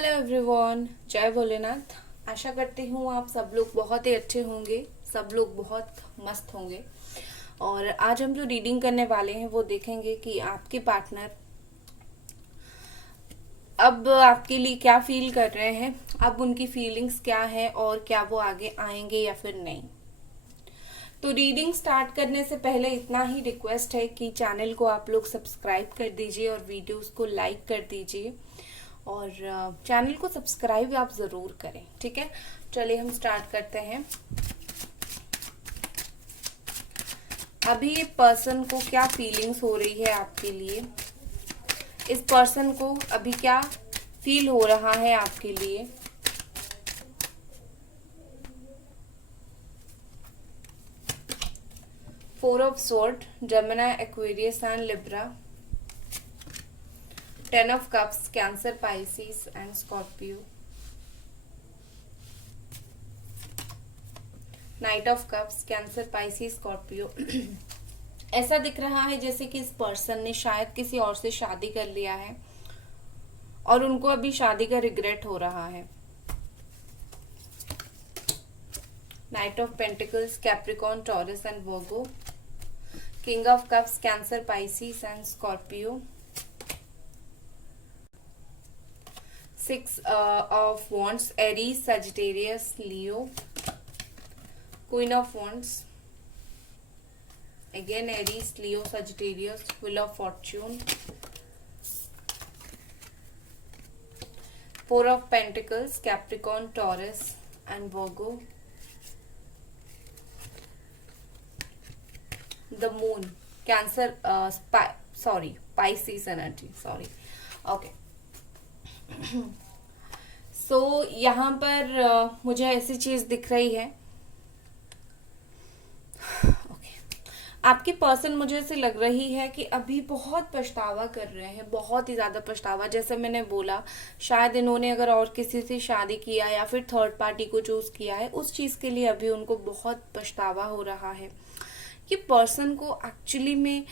Hello everyone, जय भोलेनाथ। आशा करती हूँ आप सब लोग बहुत ही अच्छे होंगे, सब लोग बहुत मस्त होंगे। और आज हम जो रीडिंग करने वाले हैं वो देखेंगे कि आपके पार्टनर अब आपके लिए क्या फील कर रहे हैं, अब उनकी फीलिंग्स क्या है और क्या वो आगे आएंगे या फिर नहीं। तो रीडिंग स्टार्ट करने से पहले इतना ही रिक्वेस्ट है कि चैनल को आप लोग सब्सक्राइब कर दीजिए और वीडियोस को लाइक कर दीजिए और चैनल को सब्सक्राइब आप ज़रूर करें। ठीक है, चलिए हम स्टार्ट करते हैं। अभी पर्सन को क्या फीलिंग्स हो रही है आपके लिए, इस पर्सन को अभी क्या फील हो रहा है आपके लिए। Four of sword, Gemini, Aquarius and Libra. 10 of cups, Cancer, Pisces and Scorpio. Knight of cups, Cancer, Pisces, Scorpio. ऐसा दिख रहा है जैसे कि इस पर्सन ने शायद किसी और से शादी कर लिया है और उनको अभी शादी का रिग्रेट हो रहा है। Night of pentacles, Capricorn, taurus and Virgo. King of cups, cancer, Pisces and Scorpio. Six of Wands, Aries, Sagittarius, Leo. Queen of Wands, again Aries, Leo, Sagittarius. Wheel of Fortune. Four of Pentacles, Capricorn, Taurus and Virgo. The Moon, Cancer, Pisces energy, sorry. Okay. सो यहाँ पर मुझे ऐसी चीज दिख रही है। आपकी person मुझे ऐसे लग रही है कि अभी बहुत पछतावा कर रहे हैं, बहुत ही ज्यादा पछतावा। जैसे मैंने बोला, शायद इन्होंने अगर और किसी से शादी किया या फिर थर्ड पार्टी को चूज किया है, उस चीज के लिए अभी उनको बहुत पछतावा हो रहा है। कि पर्सन को एक्चुअली में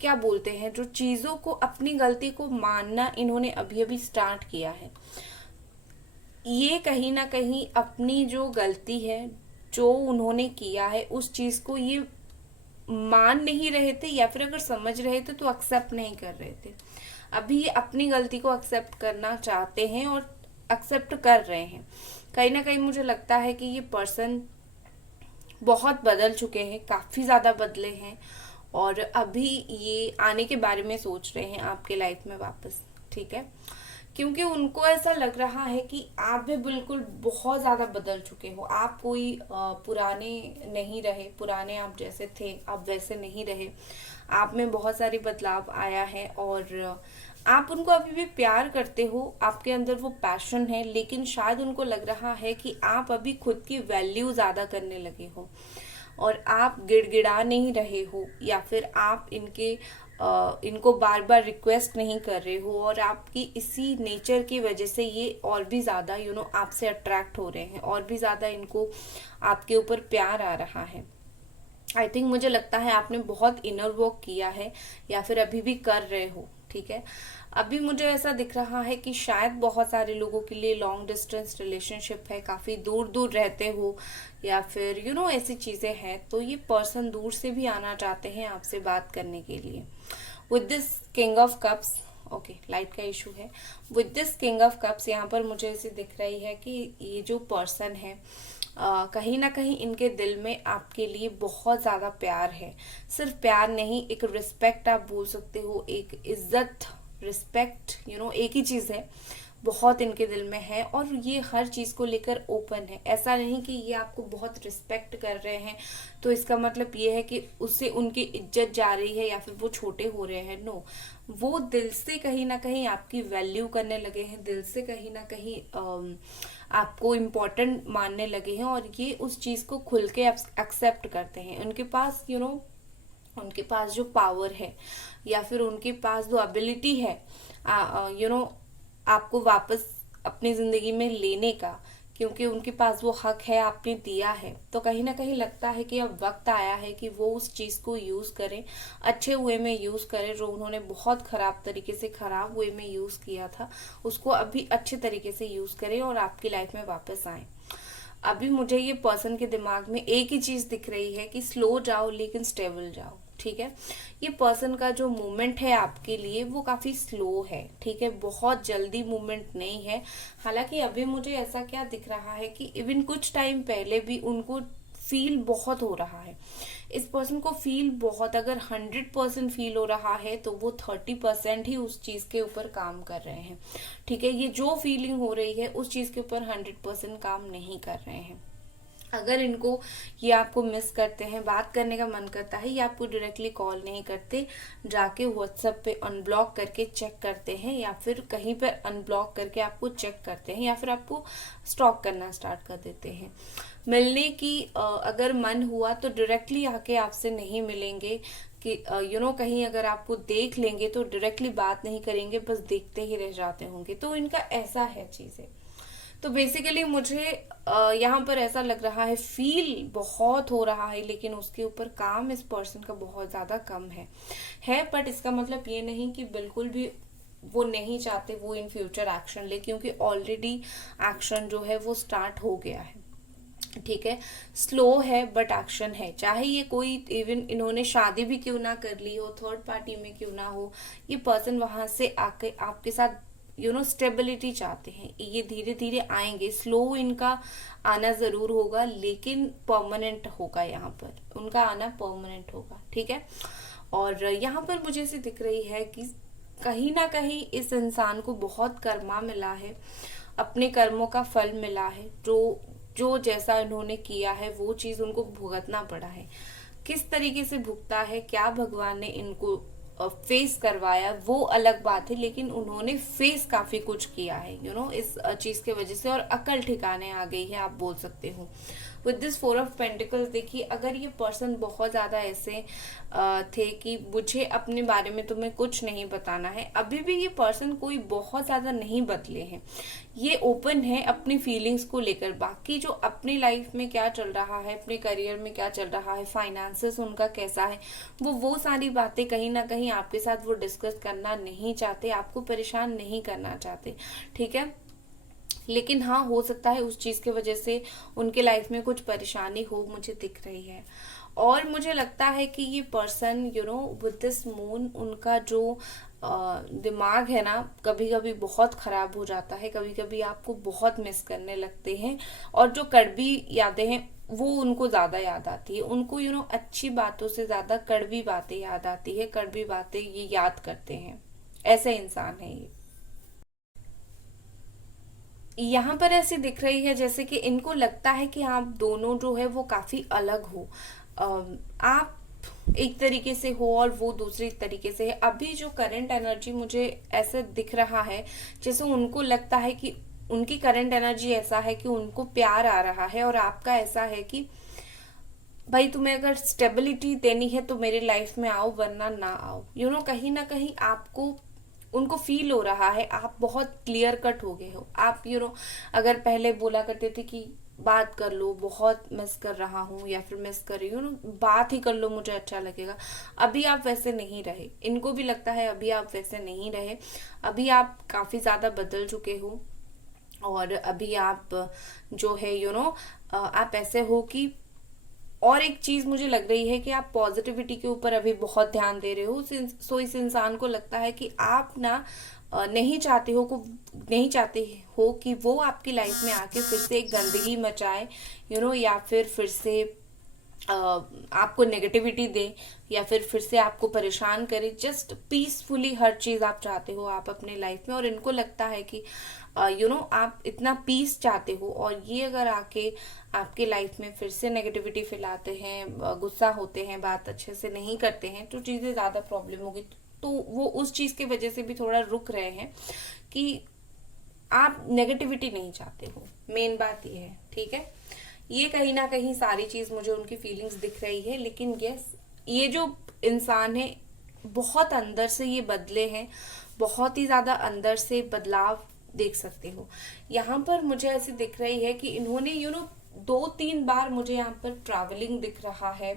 क्या बोलते हैं, जो चीजों को, अपनी गलती को मानना इन्होंने अभी अभी स्टार्ट किया है। ये कहीं ना कहीं अपनी जो गलती है, जो उन्होंने किया है, उस चीज को ये मान नहीं रहे थे या फिर अगर समझ रहे थे तो एक्सेप्ट नहीं कर रहे थे। अभी ये अपनी गलती को एक्सेप्ट करना चाहते हैं और एक्सेप्ट कर रहे हैं। कहीं ना कहीं मुझे लगता है कि ये पर्सन बहुत बदल चुके हैं, काफी ज्यादा बदले हैं और अभी ये आने के बारे में सोच रहे हैं आपके लाइफ में वापस। ठीक है, क्योंकि उनको ऐसा लग रहा है कि आप भी बिल्कुल बहुत ज्यादा बदल चुके हो। आप कोई पुराने नहीं रहे, पुराने आप जैसे थे आप वैसे नहीं रहे। आप में बहुत सारी बदलाव आया है और आप उनको अभी भी प्यार करते हो, आपके अंदर वो पैशन है, लेकिन शायद उनको लग रहा है कि आप अभी खुद की वैल्यू ज्यादा करने लगे हो और आप गिड़गिड़ा नहीं रहे हो या फिर आप इनको बार बार रिक्वेस्ट नहीं कर रहे हो और आपकी इसी नेचर की वजह से ये और भी ज्यादा आपसे अट्रैक्ट हो रहे हैं और भी ज्यादा इनको आपके ऊपर प्यार आ रहा है। आई थिंक मुझे लगता है आपने बहुत इनर वर्क किया है या फिर अभी भी कर रहे हो। ठीक है, अभी मुझे ऐसा दिख रहा है कि शायद बहुत सारे लोगों के लिए लॉन्ग डिस्टेंस रिलेशनशिप है, काफी दूर दूर रहते हो या फिर ऐसी चीजें हैं। तो ये पर्सन दूर से भी आना चाहते हैं आपसे बात करने के लिए। With this king of cups, okay light का इशू है। With this king of cups यहाँ पर मुझे ऐसे दिख रही है कि ये जो पर्सन है कहीं ना कहीं इनके दिल में आपके लिए बहुत ज्यादा प्यार है। सिर्फ प्यार नहीं, एक रिस्पेक्ट आप बोल सकते हो, एक इज्जत, रिस्पेक्ट, एक ही चीज है, बहुत इनके दिल में है और ये हर चीज को लेकर ओपन है। ऐसा नहीं कि ये आपको बहुत रिस्पेक्ट कर रहे हैं तो इसका मतलब ये है कि उससे उनकी इज्जत जा रही है या फिर वो छोटे हो रहे हैं। नो, वो दिल से कहीं ना कहीं आपकी वैल्यू करने लगे हैं, दिल से कहीं ना कहीं आपको इम्पोर्टेंट मानने लगे हैं और ये उस चीज को खुल के एक्सेप्ट करते हैं। उनके पास उनके पास जो पावर है या फिर उनके पास जो एबिलिटी है आपको वापस अपनी जिंदगी में लेने का, क्योंकि उनके पास वो हक है, आपने दिया है, तो कहीं ना कहीं लगता है कि अब वक्त आया है कि वो उस चीज को यूज करें, अच्छे वे में यूज करें। जो उन्होंने बहुत खराब तरीके से, खराब वे में यूज किया था, उसको अभी अच्छे तरीके से यूज करें और आपकी लाइफ में वापस आए। अभी मुझे ये पर्सन के दिमाग में एक ही चीज दिख रही है कि स्लो जाओ लेकिन स्टेबल जाओ। ठीक है, ये पर्सन का जो मूवमेंट है आपके लिए वो काफी स्लो है। ठीक है, बहुत जल्दी मूवमेंट नहीं है। हालांकि अभी मुझे ऐसा क्या दिख रहा है कि इवन कुछ टाइम पहले भी उनको फील बहुत हो रहा है। इस पर्सन को फील बहुत, अगर 100% फील हो रहा है तो वो 30% ही उस चीज के ऊपर काम कर रहे हैं। ठीक है, ये जो फीलिंग हो रही है उस चीज के ऊपर 100% काम नहीं कर रहे हैं। अगर इनको, ये आपको मिस करते हैं, बात करने का मन करता है, ये आपको डायरेक्टली कॉल नहीं करते, जाके व्हाट्सएप पे अनब्लॉक करके चेक करते हैं, या फिर कहीं पर अनब्लॉक करके आपको चेक करते हैं, या फिर आपको स्टॉक करना स्टार्ट कर देते हैं। मिलने की अगर मन हुआ तो डायरेक्टली आके आपसे नहीं मिलेंगे कि कहीं अगर आपको देख लेंगे तो डायरेक्टली बात नहीं करेंगे, बस देखते ही रह जाते होंगे। तो इनका ऐसा है चीजें। तो बेसिकली मुझे यहाँ पर ऐसा लग रहा है, फील बहुत हो रहा है, लेकिन उसके ऊपर काम इस पर्सन का बहुत ज्यादा कम है। बट इसका मतलब ये नहीं कि बिल्कुल भी वो नहीं चाहते वो इन फ्यूचर एक्शन ले, क्योंकि ऑलरेडी एक्शन जो है वो स्टार्ट हो गया है। ठीक है, स्लो है बट एक्शन है। चाहे ये कोई, इवन इन्होंने शादी भी क्यों ना कर ली हो, थर्ड पार्टी में क्यों ना हो, ये पर्सन वहां से आके आपके साथ स्टेबिलिटी चाहते हैं। ये धीरे धीरे आएंगे, स्लो इनका आना जरूर होगा, लेकिन परमानेंट होगा। यहाँ पर उनका आना परमानेंट होगा। ठीक है, और यहाँ पर मुझे ऐसी दिख रही है कि कहीं ना कहीं इस इंसान को बहुत कर्मा मिला है, अपने कर्मों का फल मिला है। जो जो जैसा इन्होंने किया है वो चीज उनको भुगतना पड़ा है। किस तरीके से भुगता है, क्या भगवान ने इनको फेस करवाया, वो अलग बात है, लेकिन उन्होंने फेस काफी कुछ किया है इस चीज के वजह से, और अकल ठिकाने आ गई है, आप बोल सकते हो। विद दिस 4 ऑफ पेंटिकल्स, देखिए अगर ये पर्सन बहुत ज्यादा ऐसे थे कि मुझे अपने बारे में तुम्हें कुछ नहीं बताना है, अभी भी ये पर्सन कोई बहुत ज्यादा नहीं बदले हैं। ये ओपन है अपनी फीलिंग्स को लेकर। बाकी जो अपनी लाइफ में क्या चल रहा है, अपने करियर में क्या चल रहा है, फाइनेंसेस उनका कैसा है, वो सारी बातें कहीं ना कहीं आपके साथ वो डिस्कस करना नहीं चाहते, आपको परेशान नहीं करना चाहते। ठीक है, लेकिन हाँ, हो सकता है उस चीज की वजह से उनके लाइफ में कुछ परेशानी हो, मुझे दिख रही है। और मुझे लगता है कि ये पर्सन विद दिस मून, उनका जो दिमाग है ना, कभी कभी बहुत खराब हो जाता है, कभी कभी आपको बहुत मिस करने लगते हैं, और जो कड़वी यादें हैं वो उनको ज्यादा याद आती है। उनको अच्छी बातों से ज्यादा कड़वी बातें याद आती है, कड़वी बातें ये याद करते हैं। ऐसे इंसान है ये। यहाँ पर ऐसी दिख रही है जैसे कि इनको लगता है कि आप दोनों जो है वो काफी अलग हो। आप एक तरीके से हो और वो दूसरी तरीके से है। अभी जो करंट एनर्जी मुझे ऐसे दिख रहा है जैसे उनको लगता है कि उनकी करंट एनर्जी ऐसा है कि उनको प्यार आ रहा है, और आपका ऐसा है कि भाई तुम्हें अगर स्टेबिलिटी देनी है तो मेरे लाइफ में आओ, वरना ना आओ। कहीं ना कहीं आपको, उनको फील हो रहा है आप बहुत क्लियर कट हो गए हो। आप अगर पहले बोला करते थे कि बात कर लो, बहुत मिस कर रहा हूँ, या फिर मिस कर रही हूँ, बात ही कर लो, मुझे अच्छा लगेगा। अभी आप वैसे नहीं रहे, इनको भी लगता है अभी आप वैसे नहीं रहे। अभी आप काफी ज्यादा बदल चुके हो, और अभी आप जो है आप ऐसे हो कि, और एक चीज मुझे लग रही है कि आप पॉजिटिविटी के ऊपर अभी बहुत ध्यान दे रहे हो। सो इस इंसान को लगता है कि आप ना नहीं चाहते हो कि वो आपकी लाइफ में आके फिर से एक गंदगी मचाए, या फिर से आपको नेगेटिविटी दे, या फिर से आपको परेशान करे। जस्ट पीसफुली हर चीज आप चाहते हो आप अपने लाइफ में, और इनको लगता है कि आप इतना पीस चाहते हो, और ये अगर आके आपके लाइफ में फिर से नेगेटिविटी फैलाते हैं, गुस्सा होते हैं, बात अच्छे से नहीं करते हैं, तो चीजें ज्यादा प्रॉब्लम होगी। तो वो उस चीज की वजह से भी थोड़ा रुक रहे हैं कि आप नेगेटिविटी नहीं चाहते हो। मेन बात ये है। ठीक है, ये कहीं ना कहीं सारी चीज मुझे उनकी फीलिंग्स दिख रही है। लेकिन यस, ये जो इंसान है बहुत अंदर से ये बदले हैं, बहुत ही ज्यादा अंदर से बदलाव देख सकते हो। यहाँ पर मुझे ऐसे दिख रही है कि इन्होंने 2-3 बार मुझे यहाँ पर ट्रैवलिंग दिख रहा है।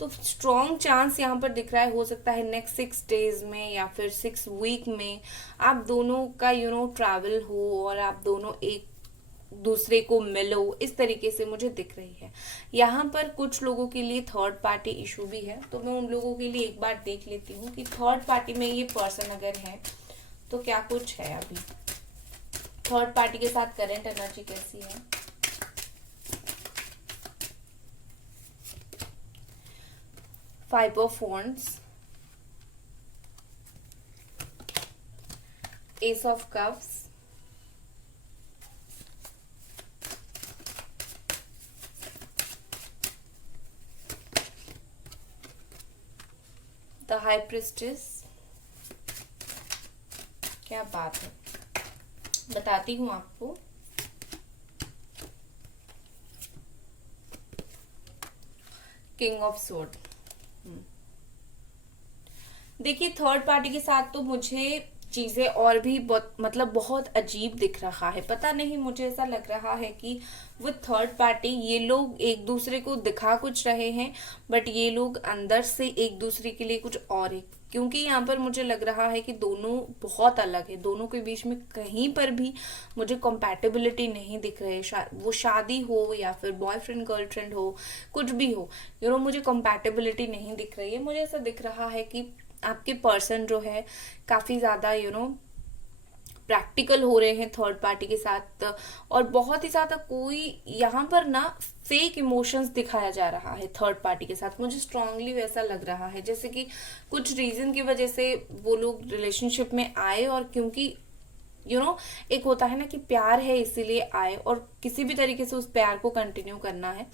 तो स्ट्रॉन्ग चांस यहाँ पर दिख रहा है, हो सकता है नेक्स्ट 6 डेज में या फिर 6 वीक में आप दोनों का ट्रैवल हो और आप दोनों एक दूसरे को मिलो, इस तरीके से मुझे दिख रही है। यहाँ पर कुछ लोगों के लिए थर्ड पार्टी इशू भी है, तो मैं उन लोगों के लिए एक बार देख लेती हूँ कि थर्ड पार्टी में ये पर्सन अगर है तो क्या कुछ है। अभी थर्ड पार्टी के साथ करंट एनर्जी कैसी है। 5 of wands, S of cups, the high priestess. क्या बात है, बताती हूँ आपको। King of sword. देखिए थर्ड पार्टी के साथ तो मुझे चीजें और भी बहुत अजीब दिख रहा है। पता नहीं, मुझे ऐसा लग रहा है कि विथ थर्ड पार्टी ये लोग एक दूसरे को दिखा कुछ रहे हैं, बट ये लोग अंदर से एक दूसरे के लिए कुछ और है। क्योंकि यहाँ पर मुझे लग रहा है कि दोनों बहुत अलग है, दोनों के बीच में कहीं पर भी मुझे कंपैटिबिलिटी नहीं दिख रही है। वो शादी हो या फिर बॉयफ्रेंड गर्लफ्रेंड हो, कुछ भी हो, मुझे कंपैटिबिलिटी नहीं दिख रही है। मुझे ऐसा दिख रहा है कि आपके पर्सन जो है काफी ज्यादा प्रैक्टिकल हो रहे हैं थर्ड पार्टी के साथ, और बहुत ही ज्यादा कोई यहाँ पर ना फेक इमोशंस दिखाया जा रहा है थर्ड पार्टी के साथ। मुझे स्ट्रांगली वैसा लग रहा है जैसे कि कुछ रीजन की वजह से वो लोग रिलेशनशिप में आए, और क्योंकि एक होता है ना कि प्यार है इसीलिए आए, और किसी भी तरीके से उस प्यार को कंटिन्यू करना है।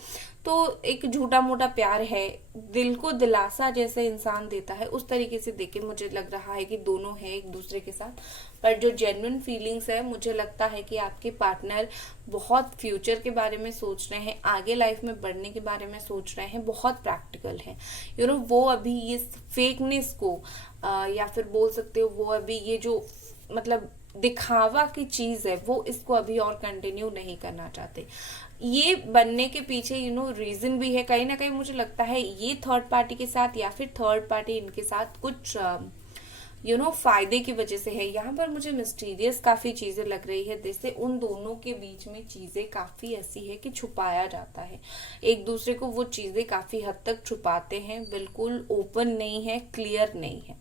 तो एक झूठा मोटा प्यार है, दिल को दिलासा जैसे इंसान देता है उस तरीके से देखे मुझे लग रहा है कि दोनों हैं एक दूसरे के साथ। पर जो जेन्युइन फीलिंग्स है, मुझे लगता है कि आपके पार्टनर बहुत फ्यूचर के बारे में सोच रहे हैं, आगे लाइफ में बढ़ने के बारे में सोच रहे हैं, बहुत प्रैक्टिकल है। वो अभी ये फेकनेस को या फिर बोल सकते हो वो अभी ये जो दिखावा की चीज है वो इसको अभी और कंटिन्यू नहीं करना चाहते। ये बनने के पीछे रीजन भी है कहीं ना कहीं। मुझे लगता है ये थर्ड पार्टी के साथ या फिर थर्ड पार्टी इनके साथ कुछ फायदे की वजह से है। यहाँ पर मुझे मिस्टीरियस काफी चीजें लग रही है, जैसे उन दोनों के बीच में चीजें काफी ऐसी है कि छुपाया जाता है एक दूसरे को। वो चीजें काफी हद तक छुपाते हैं, बिल्कुल ओपन नहीं है, क्लियर नहीं है।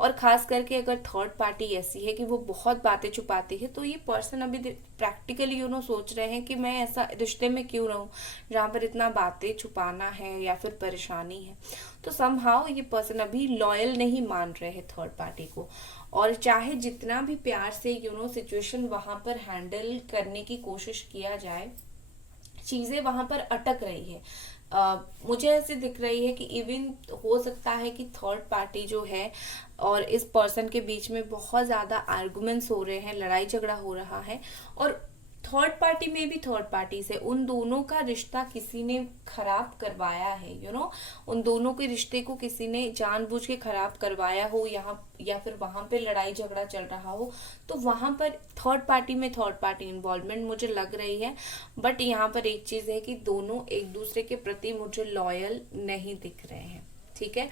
और खास करके अगर थर्ड पार्टी ऐसी है कि वो बहुत बातें छुपाती है, तो ये पर्सन अभी प्रैक्टिकली सोच रहे हैं कि मैं ऐसा रिश्ते में क्यों रहूं जहां पर इतना बातें छुपाना है या फिर परेशानी है। तो समहाउ ये पर्सन अभी लॉयल नहीं मान रहे हैं थर्ड पार्टी को, और चाहे जितना भी प्यार से सिचुएशन वहां पर हैंडल करने की कोशिश किया जाए, चीजें वहां पर अटक रही है। मुझे ऐसे दिख रही है कि इवन हो सकता है कि थर्ड पार्टी जो है और इस पर्सन के बीच में बहुत ज्यादा आर्गुमेंट्स हो रहे हैं, लड़ाई झगड़ा हो रहा है, और थर्ड पार्टी में भी थर्ड पार्टी से उन दोनों का रिश्ता किसी ने खराब करवाया है। उन दोनों के रिश्ते को किसी ने जानबूझ के खराब करवाया हो, यहाँ या फिर वहां पे लड़ाई झगड़ा चल रहा हो, तो वहां पर थर्ड पार्टी में थर्ड पार्टी इन्वॉल्वमेंट मुझे लग रही है। बट यहाँ पर एक चीज है कि दोनों एक दूसरे के प्रति मुझे लॉयल नहीं दिख रहे हैं, ठीक है।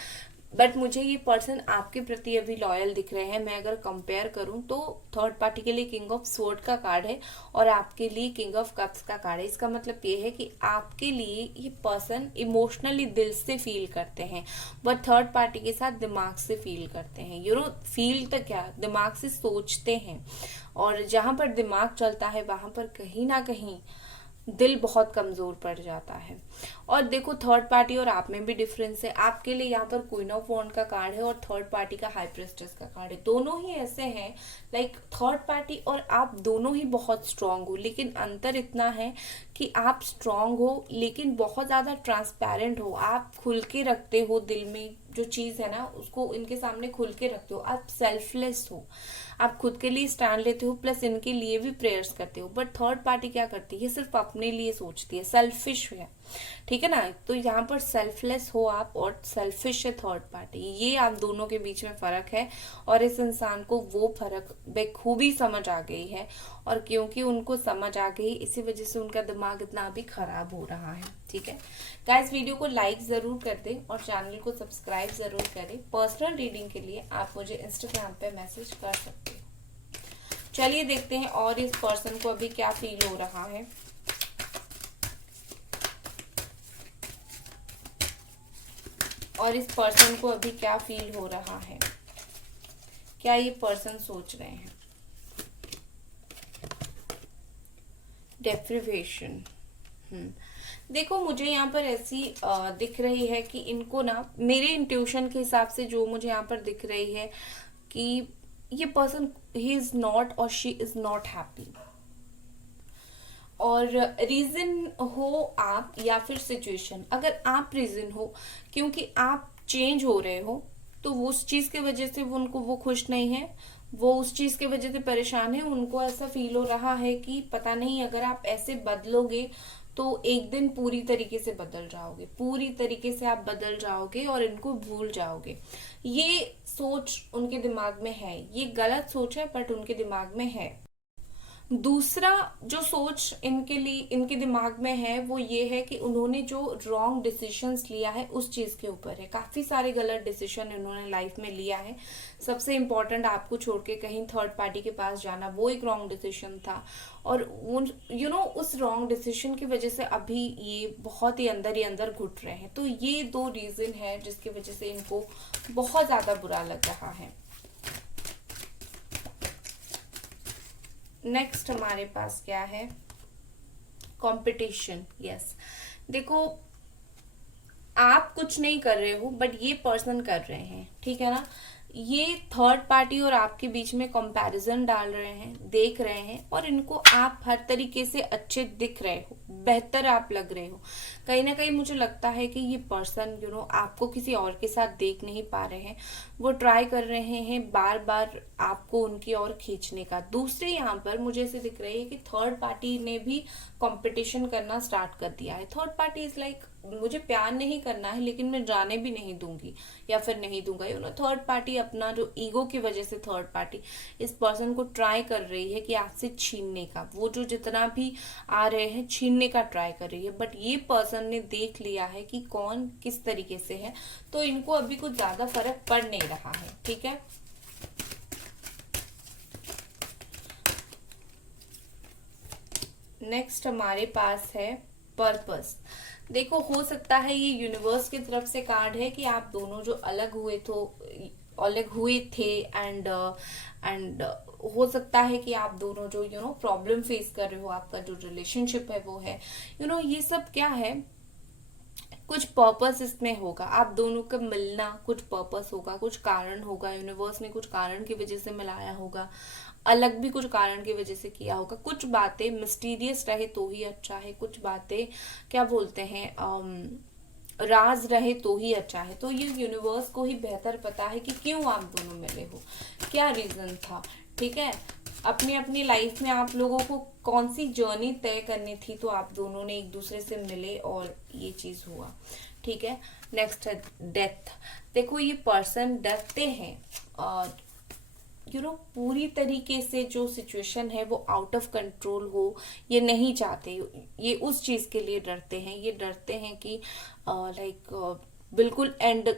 बट मुझे ये पर्सन आपके प्रति अभी लॉयल दिख रहे हैं। मैं अगर कंपेयर करूं तो थर्ड पार्टी के लिए किंग ऑफ स्वॉर्ड का कार्ड है और आपके लिए किंग ऑफ कप्स का कार्ड है। इसका मतलब ये है कि आपके लिए ये पर्सन इमोशनली दिल से फील करते हैं, बट थर्ड पार्टी के साथ दिमाग से फील करते हैं। फील तो क्या, दिमाग से सोचते हैं, और जहां पर दिमाग चलता है वहां पर कहीं ना कहीं दिल बहुत कमजोर पड़ जाता है। और देखो थर्ड पार्टी और आप में भी डिफरेंस है। आपके लिए यहाँ पर क्वीन ऑफ वॉन्ड का कार्ड है और थर्ड पार्टी का हाई प्रिस्टेस का कार्ड है। दोनों ही ऐसे हैं, लाइक थर्ड पार्टी और आप दोनों ही बहुत स्ट्रांग हो, लेकिन अंतर इतना है कि आप स्ट्रांग हो लेकिन बहुत ज्यादा ट्रांसपेरेंट हो। आप खुल के रखते हो, दिल में जो चीज है ना उसको इनके सामने खुल के रखते हो। आप सेल्फलेस हो, आप खुद के लिए स्टैंड लेते हो, प्लस इनके लिए भी प्रेयर्स करते हो। बट थर्ड पार्टी क्या करती है, सिर्फ अपने लिए सोचती है, सेल्फिश है। ठीक है ना। तो यहाँ पर सेल्फलेस हो आप और सेल्फिश है थर्ड पार्टी, ये आप दोनों के बीच में फर्क है। और इस इंसान को वो फर्क बेखूबी समझ आ गई है, और क्योंकि उनको समझ आ गई इसी वजह से उनका दिमाग इतना अभी खराब हो रहा है। ठीक है गाइस, वीडियो को लाइक जरूर कर दें और चैनल को सब्सक्राइब जरूर करें। पर्सनल रीडिंग के लिए आप मुझे इंस्टाग्राम पे मैसेज कर सकते हैं। चलिए देखते हैं और इस पर्सन को अभी क्या फील हो रहा है। और इस पर्सन को अभी क्या फील हो रहा है, क्या ये पर्सन सोच रहे हैं। डेप्रिवेशन, देखो मुझे यहाँ पर ऐसी दिख रही है कि इनको ना, मेरे इंट्यूशन के हिसाब से जो मुझे यहाँ पर दिख रही है कि ये पर्सन, ही इज नॉट और शी इज नॉट हैप्पी। और रीजन हो आप या फिर सिचुएशन, अगर आप रीजन हो क्योंकि आप चेंज हो रहे हो, तो वो उस चीज की वजह से वो खुश नहीं है, वो उस चीज की वजह से परेशान है। उनको ऐसा फील हो रहा है कि पता नहीं अगर आप ऐसे बदलोगे तो एक दिन पूरी तरीके से बदल जाओगे, पूरी तरीके से आप बदल जाओगे और इनको भूल जाओगे। ये सोच उनके दिमाग में है, ये गलत सोच है बट उनके दिमाग में है। दूसरा जो सोच इनके दिमाग में है वो ये है कि उन्होंने जो रॉन्ग डिसीजंस लिया है उस चीज के ऊपर है। काफी सारे गलत डिसीजन इन्होंने लाइफ में लिया है। सबसे इम्पोर्टेंट, आपको छोड़ के कहीं थर्ड पार्टी के पास जाना, वो एक रॉन्ग डिसीजन था। और उस रॉन्ग डिसीजन की वजह से अभी ये बहुत ही अंदर घुट रहे हैं। तो ये दो रीजन है जिसकी वजह से इनको बहुत ज्यादा बुरा लग रहा है। नेक्स्ट हमारे पास क्या है, कंपटीशन। यस, देखो आप कुछ नहीं कर रहे हो बट ये पर्सन कर रहे हैं, ठीक है ना। ये थर्ड पार्टी और आपके बीच में कंपैरिजन डाल रहे हैं, देख रहे हैं, और इनको आप हर तरीके से अच्छे दिख रहे हो, बेहतर आप लग रहे हो। कहीं ना कहीं मुझे लगता है कि ये पर्सन आपको किसी और के साथ देख नहीं पा रहे हैं, वो ट्राई कर रहे हैं बार बार आपको उनकी ओर खींचने का। दूसरे यहाँ पर मुझे ऐसे दिख रही है कि थर्ड पार्टी ने भी कंपटीशन करना स्टार्ट कर दिया है। थर्ड पार्टी इज लाइक, मुझे प्यार नहीं करना है लेकिन मैं जाने भी नहीं दूंगी या फिर नहीं दूंगा। थर्ड पार्टी अपना जो ईगो की वजह से थर्ड पार्टी इस पर्सन को ट्राई कर रही है कि आपसे छीनने का, वो जो जितना भी आ रहे हैं छीनने का ट्राई कर रही है। बट ये पर्सन ने देख लिया है कि कौन किस तरीके से है, तो इनको अभी कुछ ज्यादा फर्क पड़ नहीं रहा है। ठीक है, नेक्स्ट हमारे पास है पर्पस। देखो हो सकता है ये यूनिवर्स की तरफ से कार्ड है कि आप दोनों जो अलग हुए थे एंड हो सकता है कि आप दोनों जो प्रॉब्लम फेस कर रहे हो, आपका जो रिलेशनशिप है वो है ये सब क्या है, कुछ पर्पस इसमें होगा। आप दोनों का मिलना कुछ पर्पस होगा, कुछ कारण होगा, यूनिवर्स ने कुछ कारण की वजह से मिलाया होगा, अलग भी कुछ कारण की वजह से किया होगा। कुछ बातें मिस्टीरियस रहे तो ही अच्छा है, कुछ बातें क्या बोलते हैं राज रहे तो ही अच्छा है। तो ये यूनिवर्स को ही बेहतर पता है कि क्यों आप दोनों मिले हो, क्या रीजन था। ठीक है, अपनी अपनी लाइफ में आप लोगों को कौन सी जर्नी तय करनी थी, तो आप दोनों ने एक दूसरे से मिले और ये चीज हुआ। ठीक है, नेक्स्ट है डेथ। देखो ये पर्सन डरते हैं और पूरी तरीके से जो सिचुएशन है वो आउट ऑफ कंट्रोल हो, ये नहीं चाहते। ये उस चीज के लिए डरते हैं, ये डरते हैं कि बिल्कुल एंड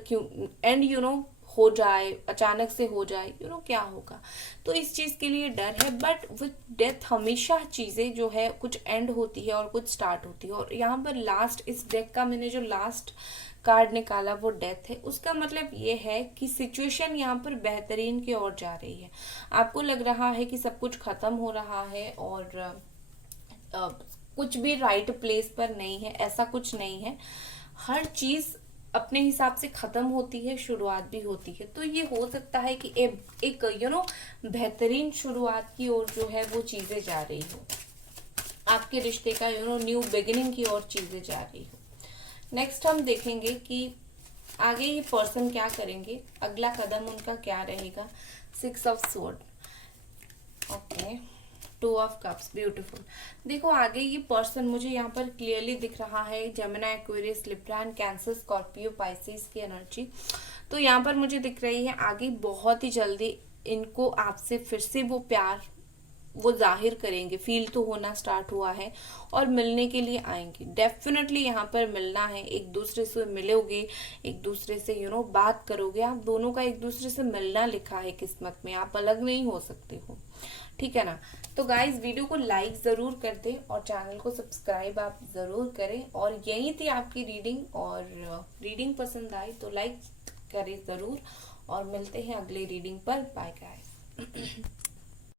हो जाए, अचानक से हो जाए, क्या होगा। तो इस चीज के लिए डर है। बट विद डेथ हमेशा चीजें जो है कुछ एंड होती है और कुछ स्टार्ट होती है। और यहाँ पर लास्ट, इस डेक का मैंने जो लास्ट कार्ड निकाला वो डेथ है। उसका मतलब ये है कि सिचुएशन यहाँ पर बेहतरीन की ओर जा रही है। आपको लग रहा है कि सब कुछ खत्म हो रहा है और कुछ भी राइट प्लेस पर नहीं है, ऐसा कुछ नहीं है। हर चीज अपने हिसाब से खत्म होती है, शुरुआत भी होती है। तो ये हो सकता है कि एक बेहतरीन शुरुआत की ओर जो है वो चीजें जा रही हो, आपके रिश्ते का न्यू बिगिनिंग की ओर चीजें जा रही हो। नेक्स्ट हम देखेंगे कि आगे ये पर्सन क्या करेंगे, अगला कदम उनका क्या रहेगा। 6 of sword, okay, two of cups, beautiful. देखो आगे ये पर्सन मुझे यहाँ पर क्लियरली दिख रहा है, Gemini, Aquarius, Libra and cancer, Scorpio, Pisces की एनर्जी। तो यहाँ पर मुझे दिख रही है आगे बहुत ही जल्दी इनको आपसे फिर से वो प्यार वो जाहिर करेंगे, फील तो होना स्टार्ट हुआ है और मिलने के लिए आएंगे। डेफिनेटली यहाँ पर मिलना है, एक दूसरे से मिलोगे, एक दूसरे से बात करोगे, आप दोनों का एक दूसरे से मिलना लिखा है किस्मत में, आप अलग नहीं हो सकते हो, ठीक है ना। तो गाइज वीडियो को लाइक जरूर कर दें और चैनल को सब्सक्राइब आप जरूर करें। और यही थी आपकी रीडिंग, और रीडिंग पसंद आई तो लाइक करें जरूर, और मिलते हैं अगले रीडिंग पर। Bye guys.